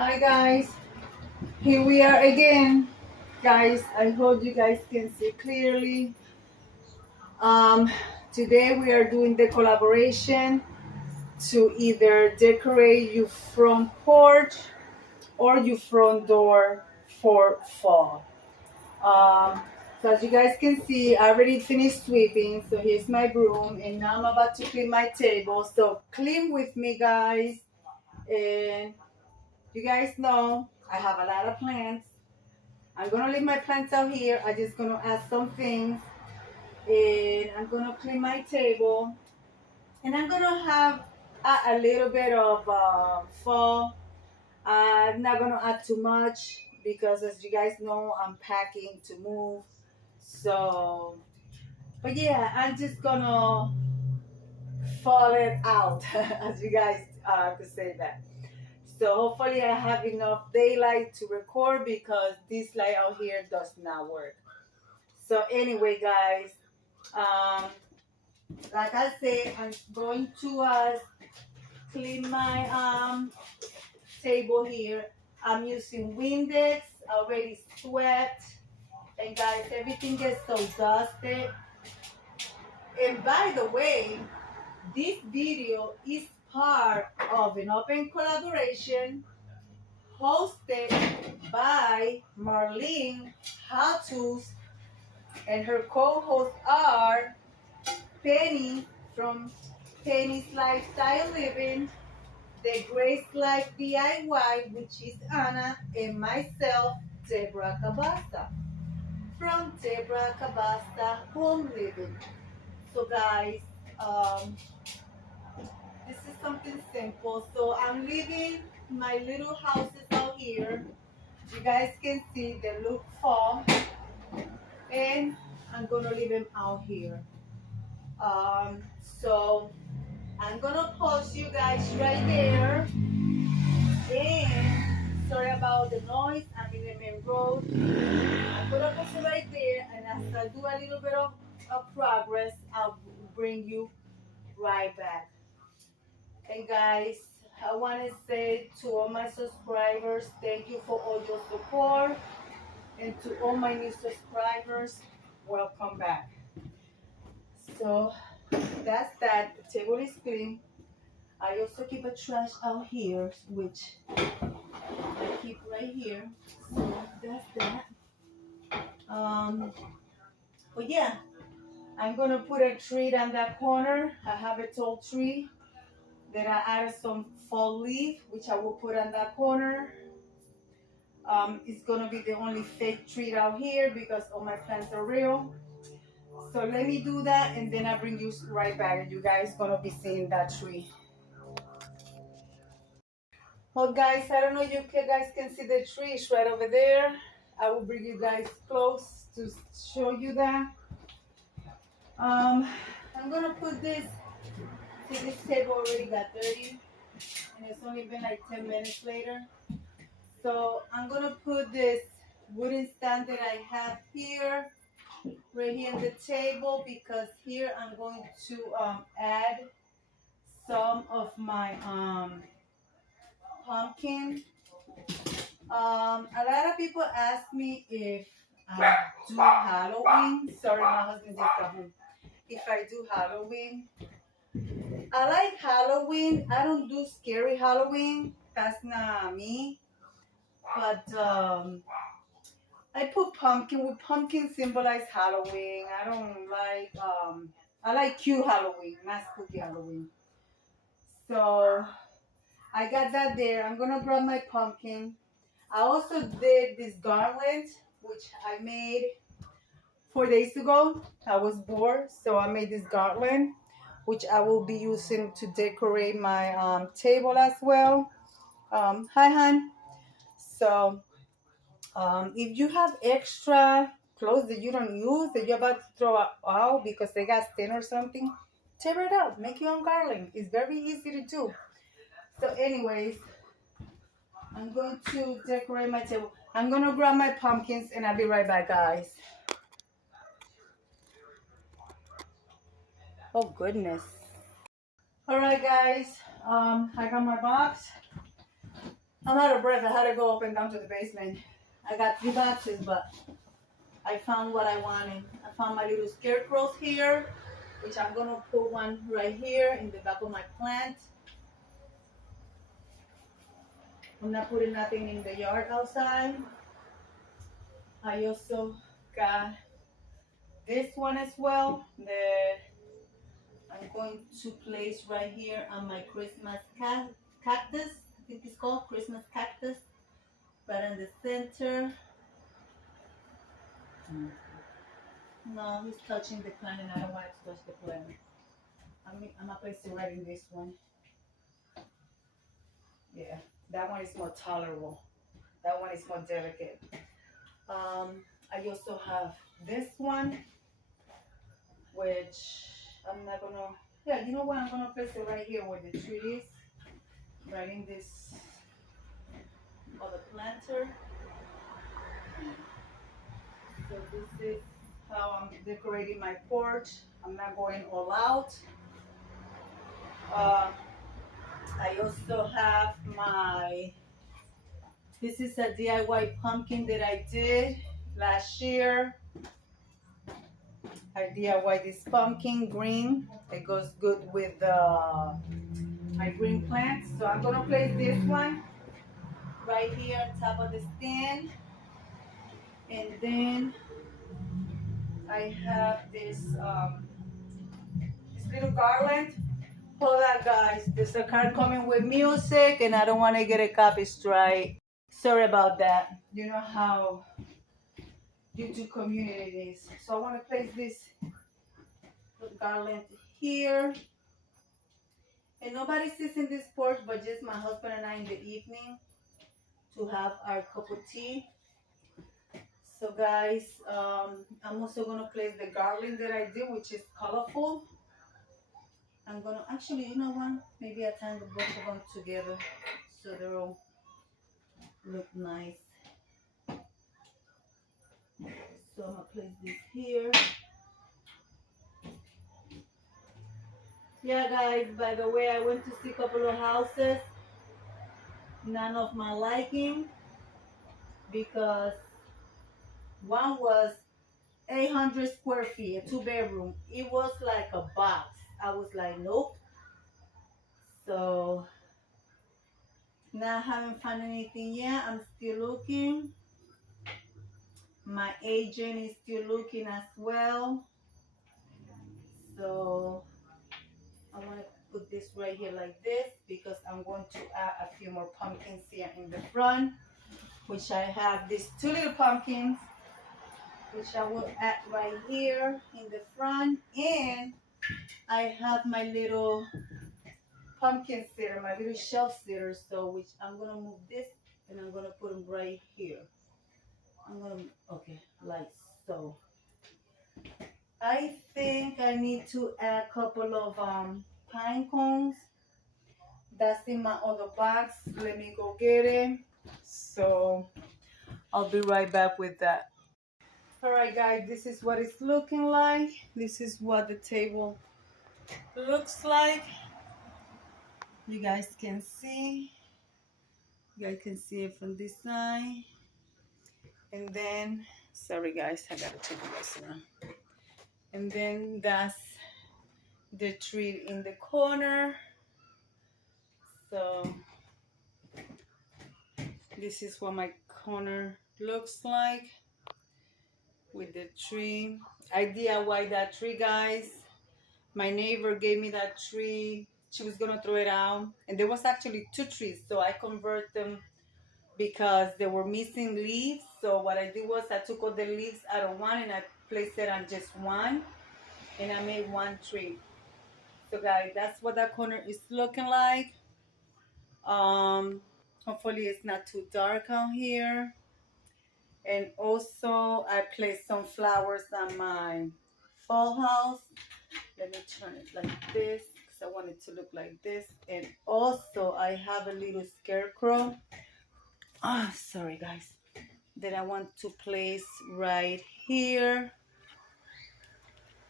Hi guys, here we are again. Guys, I hope you guys can see clearly. Um, Today we are doing the collaboration to either decorate your front porch or your front door for fall. Um, so as you guys can see, I already finished sweeping. So here's my broom, and now I'm about to clean my table. So clean with me, guys. And you guys know I have a lot of plants. I'm gonna leave my plants out here. I'm just gonna add some things, and I'm gonna clean my table, and I'm gonna have a little bit of fall. I'm not gonna add too much because, as you guys know, I'm packing to move. So, but yeah, I'm just gonna fall it out, as you guys could say that. So hopefully I have enough daylight to record because this light out here does not work. So anyway, guys, um, like I said, I'm going to clean my table here. I'm using Windex, already swept, and guys, everything gets so dusted. And by the way, this video is part of an open collaboration hosted by Marlene How To's, and her co-hosts are Penny from Penny's Lifestyle Living, The Grace Life DIY, which is Anna, and myself, Deborah Cabasta, from Deborah Cabasta Home Living. So guys, um, this is something simple. So I'm leaving my little houses out here. You guys can see they look fall, and I'm gonna leave them out here. So I'm gonna pause you guys right there. And sorry about the noise. I'm in the main road. I'm gonna pause it right there, and as I do a little bit of progress, I'll bring you right back. And guys, I want to say to all my subscribers, thank you for all your support, and to all my new subscribers, welcome back. So that's that. The table is clean. I also keep a trash out here, which I keep right here. So that's that. Um, but yeah, I'm gonna put a tree down that corner. I have a tall tree that I added some fall leaf, which I will put on that corner. It's gonna be the only fake tree out here because all my plants are real. So let me do that, and then I bring you right back, and you guys gonna be seeing that tree. Well, guys, I don't know if you guys can see the tree. It's right over there. I will bring you guys close to show you that. I'm gonna put this. See, this table already got dirty, and it's only been like 10 minutes later. So I'm gonna put this wooden stand that I have here, right here on the table, because here I'm going to add some of my pumpkin. A lot of people ask me if I do Halloween. Sorry, my husband just got home. If I do Halloween, I like Halloween. I don't do scary Halloween. That's not me. But I put pumpkin. With pumpkin symbolize Halloween. I don't like. I like cute Halloween, not spooky Halloween. So I got that there. I'm gonna grab my pumpkin. I also did this garland, which I made 4 days ago. I was bored, so I made this garland, which I will be using to decorate my table as well. Hi, hon. So, if you have extra clothes that you don't use, that you're about to throw out because they got stain or something, tear it out. Make your own garland. It's very easy to do. So, anyways, I'm going to decorate my table. I'm going to grab my pumpkins, and I'll be right back, guys. Oh, goodness. All right, guys. I got my box. I'm out of breath. I had to go up and down to the basement. I got 3 boxes, but I found what I wanted. I found my little scarecrows here, which I'm gonna put one right here in the back of my plant. I'm not putting nothing in the yard outside. I also got this one as well that I'm going to place right here on my Christmas cactus. I think it's called Christmas cactus. Right in the center. No, he's touching the plant and I don't want it to touch the plant. I'm gonna place it right in this one. Yeah, that one is more tolerable. That one is more delicate. I also have this one, which I'm not gonna, yeah, you know what? I'm gonna place it right here where the tree is. Right in this other planter. So this is how I'm decorating my porch. I'm not going all out. I also have this is a DIY pumpkin that I did last year. I DIY this pumpkin green. It goes good with my green plants. So I'm gonna place this one right here on top of the stand. And then I have this little garland. Hold on, guys. There's a car coming with music, and I don't want to get a copy strike. Sorry about that. You know how YouTube community is. So I want to place this garland here. And nobody sits in this porch but just my husband and I in the evening to have our cup of tea. So guys, I'm also going to place the garland that I did, which is colorful. I'm going to, actually, you know what? Maybe I tangle both of them together so they'll look nice. So I'm going to place this here. Yeah, guys, by the way, I went to see a couple of houses. None of my liking, because one was 800 square feet, a 2-bedroom. It was like a box. I was like, nope. So now I haven't found anything yet. I'm still looking. My agent is still looking as well. So I want to put this right here like this, because I'm going to add a few more pumpkins here in the front, which I have these 2 little pumpkins, which I will add right here in the front. And I have my little pumpkin sitter, my little shelf sitter, so which I'm going to move this and I'm going to put them right here. I'm going to, okay, like so. I think I need to add a couple of pine cones. That's in my other box. Let me go get it. So I'll be right back with that. All right, guys, this is what it's looking like. This is what the table looks like. You guys can see. You guys can see it from this side. And then, sorry guys, I gotta take you guys around. And then that's the tree in the corner. So this is what my corner looks like with the tree. I DIY that tree, guys. My neighbor gave me that tree. She was gonna throw it out, and there was actually 2 trees, so I convert them because they were missing leaves. So what I did was I took all the leaves out of one and I placed it on just one, and I made 1 tree. So guys, that's what that corner is looking like. Hopefully it's not too dark out here. And also I placed some flowers on my fall house. Let me turn it like this, because I want it to look like this. And also I have a little scarecrow. Sorry guys. That I want to place right here.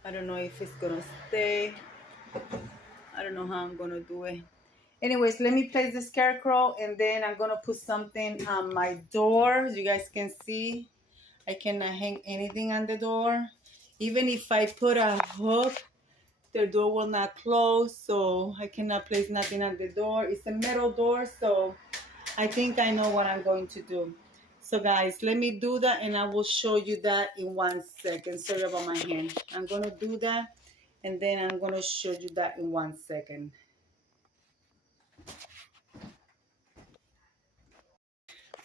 I don't know if it's gonna stay. I don't know how I'm gonna do it. Anyways, let me place the scarecrow, and then I'm gonna put something on my door. You guys can see I cannot hang anything on the door. Even if I put a hook, the door will not close, so I cannot place nothing on the door. It's a metal door, so I think I know what I'm going to do. So guys, let me do that, and I will show you that in 1 second. Sorry about my hand. I'm gonna do that, and then I'm gonna show you that in 1 second.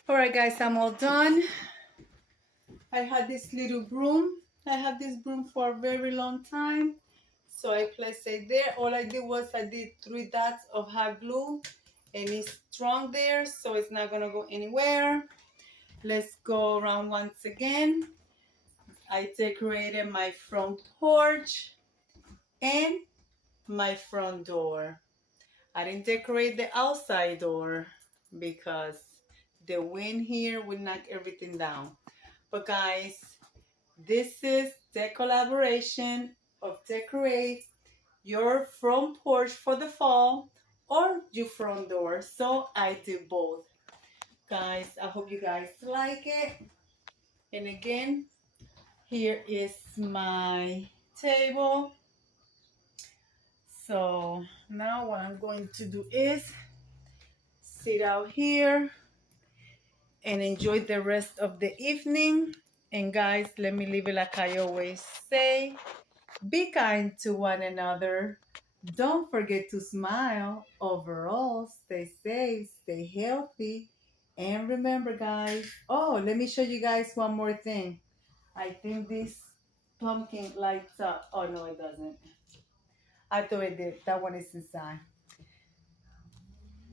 All right, guys, I'm all done. I had this little broom. I had this broom for a very long time. So I placed it there. All I did was I did 3 dots of hot glue, and it's strong there, so it's not gonna go anywhere. Let's go around once again. I decorated my front porch and my front door. I didn't decorate the outside door because the wind here will knock everything down. But guys, this is the collaboration of decorate your front porch for the fall or your front door. So I did both. Guys, I hope you guys like it. And again, here is my table. So now what I'm going to do is sit out here and enjoy the rest of the evening. And guys, let me leave it like I always say. Be kind to one another. Don't forget to smile. Overall, stay safe, stay healthy. And remember, guys, oh, let me show you guys one more thing. I think this pumpkin lights up. Oh, no, it doesn't. I thought it did. That one is inside.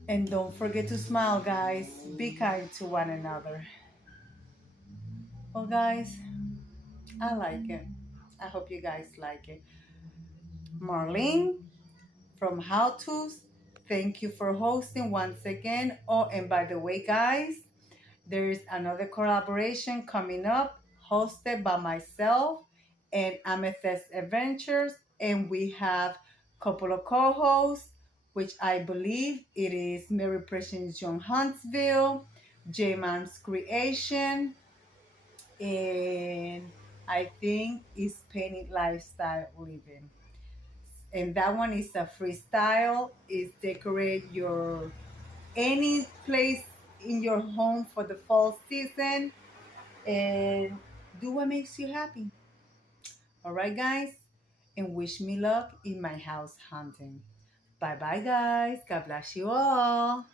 And don't forget to smile, guys. Be kind to one another. Well, guys, I like it. I hope you guys like it. Marlene from How To's, thank you for hosting once again. Oh, and by the way, guys, there is another collaboration coming up hosted by myself and Amethyst Adventures. And we have a couple of co-hosts, which I believe it is Mary Precious John Huntsville, J-Man's Creation, and I think it's Painted Lifestyle Living. And that one is a freestyle. It's decorate your any place in your home for the fall season and do what makes you happy. All right, guys, and wish me luck in my house hunting. Bye bye, guys. God bless you all.